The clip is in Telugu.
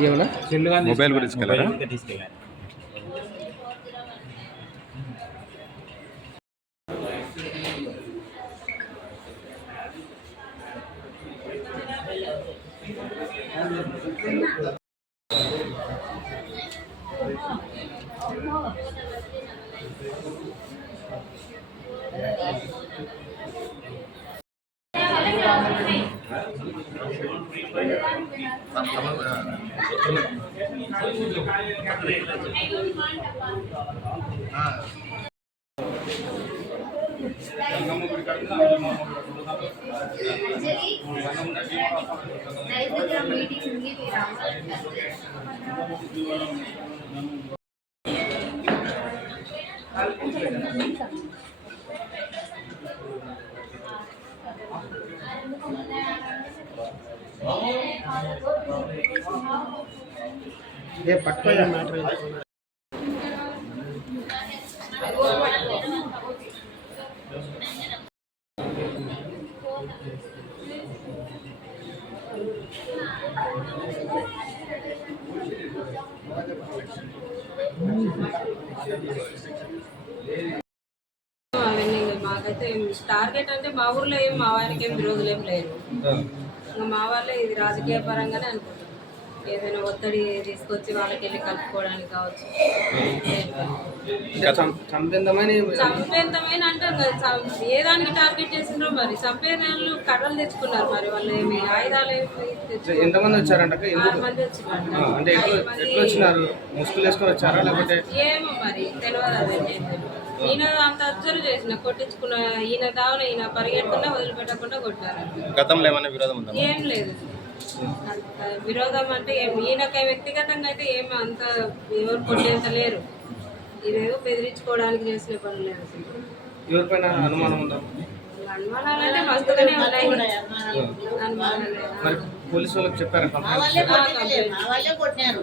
ఏమన్నా? మొబైల్ గురించి తీసుకెళ్ళారా मीटिंग ఏ పట్టుకోయా మ్యాటర్ అవన్నీ మాకైతే టార్గెట్ అంటే మా ఊర్లో ఏం మా వారికి ఏం విరోధులు ఏం లేరు. ఇంకా మా వాళ్ళే ఇది రాజకీయ పరంగానే అనుకుంటాం ఏదైనా ఒత్తిడి తీసుకొచ్చి వాళ్ళకి వెళ్ళి కలుపుకోవడానికి కావచ్చు. చంపేంతమైన అంటాం ఏ దానికి టార్గెట్ చేసిండ్రో మరి వాళ్ళు కర్రలు తెచ్చుకున్నారు మరి వాళ్ళు ఏమి ఆయుధాలు. ఎంతమంది వచ్చారంట మంది వచ్చినారు. అంటే ఎట్లా వచ్చినారు? ముసుగులు వేసుకొని వచ్చారా లేకపోతే ఏమో మరి తెలియదు అదండి. ఈయన అంత అబ్జర్వ్ చేసిన కొట్టించుకున్న ఈయన కావాలి ఈయన పరిగెట్టకుండా వదిలిపెట్టకుండా కొట్టారు. గతంలో ఏమైనా విరోధం ఉందా? ఏం లేదు. విరోధం అంటే ఏం ఈయనకి వ్యక్తిగతంగా అయితే ఏమి అంత ఎవరు కొట్టేంత లేరు. ఇదేదో బెదిరించుకోవడానికి చేసిన పని లేదు. అసలు. ఎవరిపైన అనుమానం ఉందా? అనుమానాలు అంటే మస్తుగానే ఉన్నాయి. మరి పోలీసు వాళ్ళకి చెప్పారా కంప్లైంట్? వాళ్ళే కొట్టినారు.